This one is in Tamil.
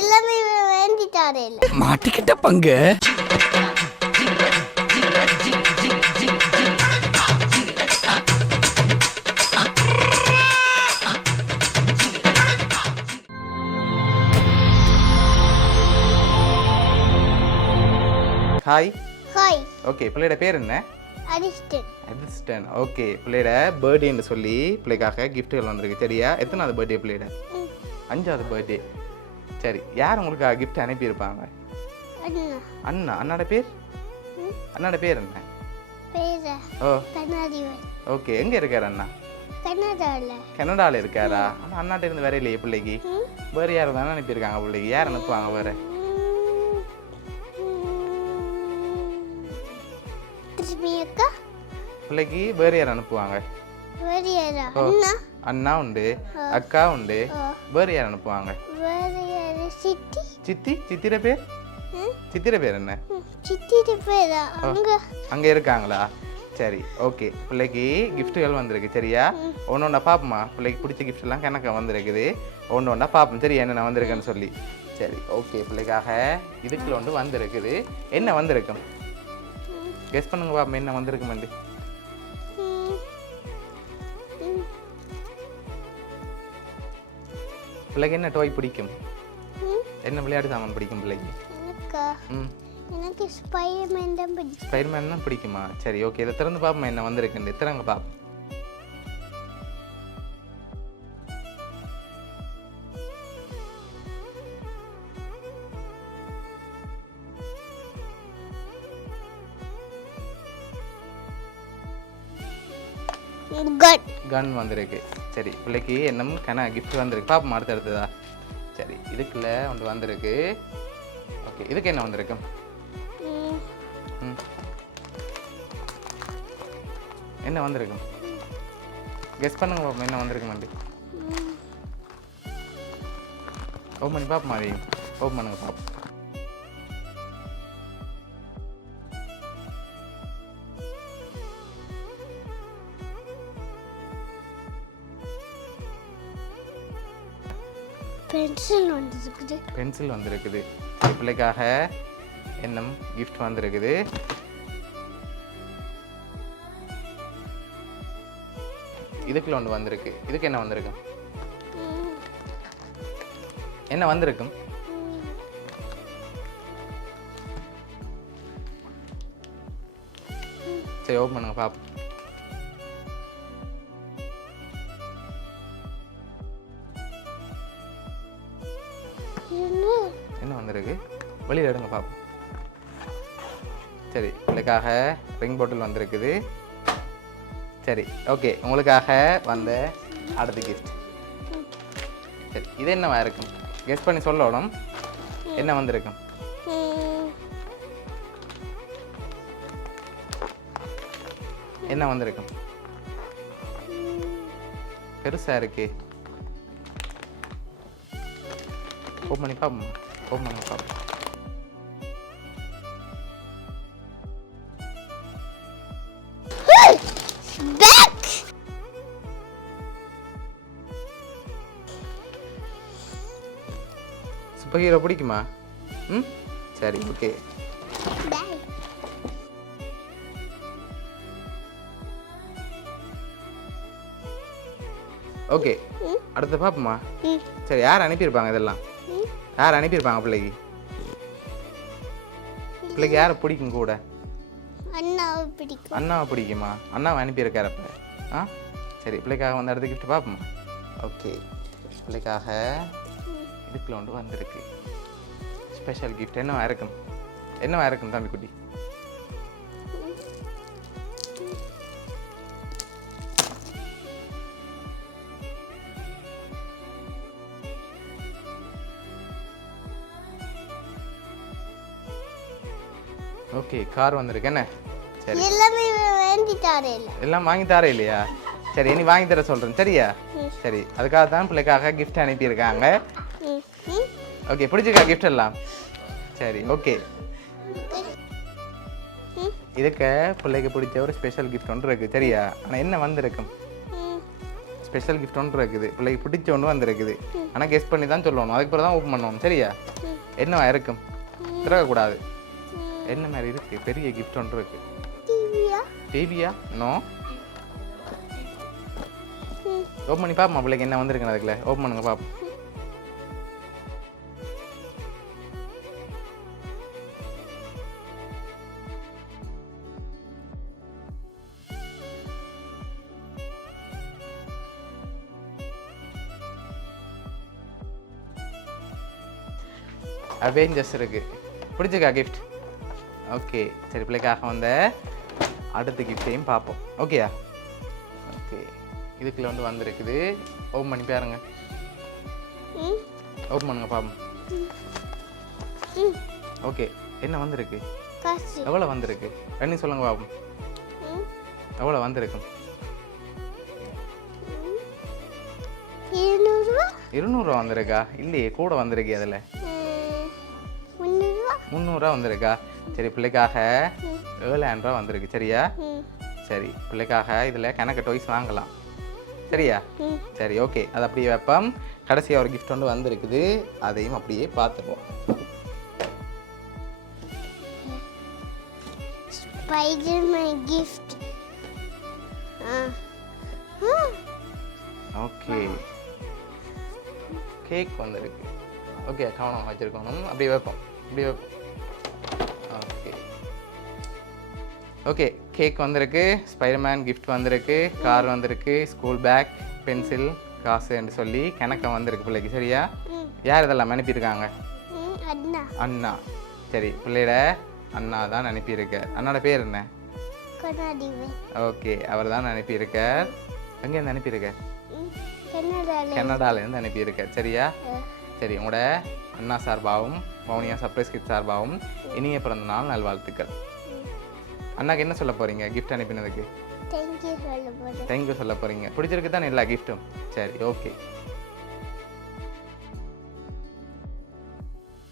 எல்லாமே வேண்டிட்டாரே. இல்ல மாட்டிக்கிட்ட பங்கு. ஹாய் ஹாய் ஓகே பிள்ளையோட பேர் என்ன? அரிஸ்டன் அதிர்ஷ்டன் ஓகே பிள்ளையோட பர்த்டேன்னு சொல்லி பிள்ளைக்காக கிஃப்ட்டுகள் வந்திருக்கு. சரியா? எத்தனாவது பர்த்டே பிள்ளையோட? அஞ்சாவது பர்த்டே சரி யார் உங்களுக்கு கிஃப்ட் அனுப்பியிருப்பாங்க? அண்ணா. அண்ணா அண்ணாட பேர். அண்ணாட பேர் என்ன? ஓகே எங்கே இருக்கார் அண்ணா? கனடாவில் இருக்காரா? ஆனால் அண்ணாட்ட இருந்து வேற இல்லையே பிள்ளைக்கு. வேறு யார் தானே அனுப்பியிருக்காங்க பிள்ளைக்கு. யார் அனுப்புவாங்க வேறு? பிள்ளைக்கு வேறு யார் அனுப்புவாங்க? அண்ணா உண்டு அக்கா உண்டு. வேறு யார் அனுப்புவாங்க சித்தி சித்தி சித்திர பேர். சித்திர பேர் என்ன ம், சித்திட்டு பேரா அங்க அங்கே இருக்காங்களா சரி ஓகே பிள்ளைக்கு கிஃப்ட்டுகள் வந்திருக்கு சரியா ஒன்று ஒன்றா பார்ப்போமா பிள்ளைக்கு பிடிச்ச gift எல்லாம் கணக்க வந்திருக்குது ஒன்று ஒன்றா பார்ப்போம் சரி என்னென்ன வந்திருக்குன்னு சொல்லி சரி ஓகே பிள்ளைக்காக இதுக்குள்ள ஒன்று வந்திருக்குது என்ன வந்திருக்கும் கெஸ் பண்ணுங்க பாப்போம் என்ன வந்திருக்குமெண்டு பிள்ளைக்கு என்ன டோய் பிடிக்கும். என்ன விளையாட்டு சாமான் பிடிக்கும் பிள்ளைக்கு? ம். எனக்கு ஸ்பைடர்மேன் தான் பிடிக்கும். ஸ்பைர்மேன் தான் பிடிக்குமா? சரி ஓகே இதை திறந்து பார்ப்போம் என்ன வந்திருக்குண்டு திறங்க பார்ப்போம் கட் கன் வந்திருக்கு. சரி பிள்ளைக்கு என்னமோ கன கிஃப்ட் வந்திருக்கு. பாப்போம் அடுத்து அடுத்ததா. சரி இதுக்குள்ள ஒன்று வந்திருக்கு. ஓகே இதுக்கு என்ன வந்திருக்கு? என்ன வந்திருக்கு? கெஸ் பண்ணுங்க பாப்போம் என்ன வந்திருக்கு ம். ஓப்பன் பண்ணி பாப்போம் அதை ஓப்பன் பண்ணுங்க பாப்போம். பென்சில் வந்துருக்குது. பென்சில் வந்திருக்குது. பிள்ளைக்காக என்னம் கிஃப்ட் வந்திருக்குது. இதுக்குள்ள ஒன்று வந்திருக்கு. இதுக்கு என்ன வந்திருக்கு. என்ன வந்திருக்கும். சரி ஓப்பன் பண்ணுங்க பாப்போம். என்ன? வந்திருக்கு? வெளியில் எடுங்க பாப்போம். சரி உங்களுக்காக ரிங் பாட்டில் வந்திருக்குது. சரி ஓகே உங்களுக்காக வந்த அடுத்த கிஃப்ட் சரி இது என்னவா இருக்கும்? கெஸ் பண்ணி சொல்லணும் என்ன வந்திருக்கும்? என்ன வந்திருக்கும்? பெருசாக இருக்குது ஓப்பன் பண்ணி பார்ப்போம் ஓப்பன் பண்ணி பார்ப்போம் சூப்பர் ஹீரோ பிடிக்குமா? ம்? சரி ஓகே. ஓகே. அடுத்து பார்ப்போமா. சரி யார் அனுப்பியிருப்பாங்க இதெல்லாம். யார் அனுப்பியிருப்பாங்க பிள்ளைக்கு? பிள்ளைக்கு யாரை பிடிக்கும் கூட? அண்ணாவை பிடிக்கும். அண்ணாவை பிடிக்குமா? அண்ணாவை அனுப்பியிருக்காரு அப்போ. ஆ? சரி பிள்ளைக்காக வந்து அடுத்த கிஃப்ட் பார்ப்போமா? ஓகே பிள்ளைக்காக இதுக்குள்ள ஒன்று வந்திருக்கு. ஸ்பெஷல் கிஃப்ட் என்னவா இருக்கும் என்னவா இருக்கும் தம்பி குட்டி? ஓகே கார் வந்திருக்கு என்ன? சரி. எல்லாமே வேண்டிட்டாரே இல்ல. எல்லாம் வாங்கி தர இல்லையா? சரி இனி வாங்கி தர சொல்கிறேன் சரியா. சரி அதுக்காக தான் பிள்ளைக்காக கிஃப்ட் அனுப்பியிருக்காங்க. ஓகே பிடிச்சிருக்கா gift எல்லாம்? சரி ஓகே. இதுக்கு பிள்ளைக்கு பிடிச்ச ஒரு ஸ்பெஷல் gift ஒன்று இருக்குது சரியா? ஆனால் என்ன வந்திருக்கும். ஸ்பெஷல் கிஃப்ட் ஒன்று இருக்குது. பிள்ளைக்கு பிடிச்ச ஒன்று வந்திருக்குது. ஆனால் கெஸ் பண்ணி தான் சொல்லணும். அதுக்கு பிறகு தான் ஓப்பன் பண்ணணும் சரியா? என்னவா இருக்கும்? திறக்கக்கூடாது. என்ன மாதிரி இருக்கு? பெரிய கிஃப்ட் ஒன்று இருக்கு. டிவியா? நோ ஓப்பன் பண்ணி பாப்போம் பிள்ளைக்கு என்ன வந்திருக்குன்னு அதுக்குள்ள. ஓப்பன் பண்ணுங்க பாப்போம். அவெஞ்சர்ஸ் இருக்கு. பிடிச்சிருக்கா கிஃப்ட் ஓகே சரி பிள்ளைக்காக வந்த அடுத்த கிஃப்டையும் பார்ப்போம். ஓகேயா ஓகே இதுக்குள்ள வந்து வந்திருக்குது. ஓப்பன் பண்ணி பாருங்க. ஓப்பன் பண்ணுங்க பாப்போம். ஓகே என்ன வந்திருக்கு? எவ்வளோ வந்திருக்கு? ரெண்டு சொல்லுங்க பாப்போம். எவ்வளோ வந்திருக்கும் இருநூறுவா? வந்திருக்கா? இல்லையே கூட வந்திருக்கு அதில். முந்நூறுரூவா வந்திருக்கா? சரி பிள்ளைக்காக ஏழாயிரம் ரூபா வந்திருக்கு. சரியா? சரி பிள்ளைக்காக இதில் கணக்கு டொய்ஸ் வாங்கலாம். சரியா? சரி ஓகே அது அப்படியே வைப்போம். கடைசியாக ஒரு கிஃப்ட் ஒன்று வந்திருக்குது. அதையும் அப்படியே பார்த்துப்போம். ஸ்பைடர்மேன் கிஃப்ட் ஓகே கேக் வந்திருக்கு. ஓகே கவனம் வச்சுருக்கணும். அப்படியே வைப்போம். அப்படியே வைப்போம். ஓகே. ஓகே கேக் வந்திருக்கு ஸ்பைடர்மேன் கிஃப்ட் வந்திருக்கு கார் வந்திருக்கு ஸ்கூல் பேக் பென்சில் காசுன்னு சொல்லி கணக்கம் வந்திருக்கு பிள்ளைக்கு சரியா? யார் இதெல்லாம் அனுப்பியிருக்காங்க? அண்ணா. சரி பிள்ளையோட அண்ணா தான் அனுப்பியிருக்க. அண்ணாட பேர் என்ன? ஓகே அவர் தான் அனுப்பியிருக்கார். எங்கேருந்து அனுப்பியிருக்கார் கனடாலேருந்து. அனுப்பியிருக்கார் சரியா? சரி உங்களோட அண்ணா சார்பாகவும் வவுனியா சர்ப்ரைஸ் கிட் சார்பாகவும் இனிய பிறந்த நாள் நல்வாழ்த்துக்கள். அண்ணாக்கு என்ன சொல்ல போறீங்க? கிஃப்ட் அனுப்பினதுக்கு? தேங்க்யூ சொல்ல போறீங்க. பிடிச்சிருக்கு தானே எல்லா கிஃப்ட்டும் சரி ஓகே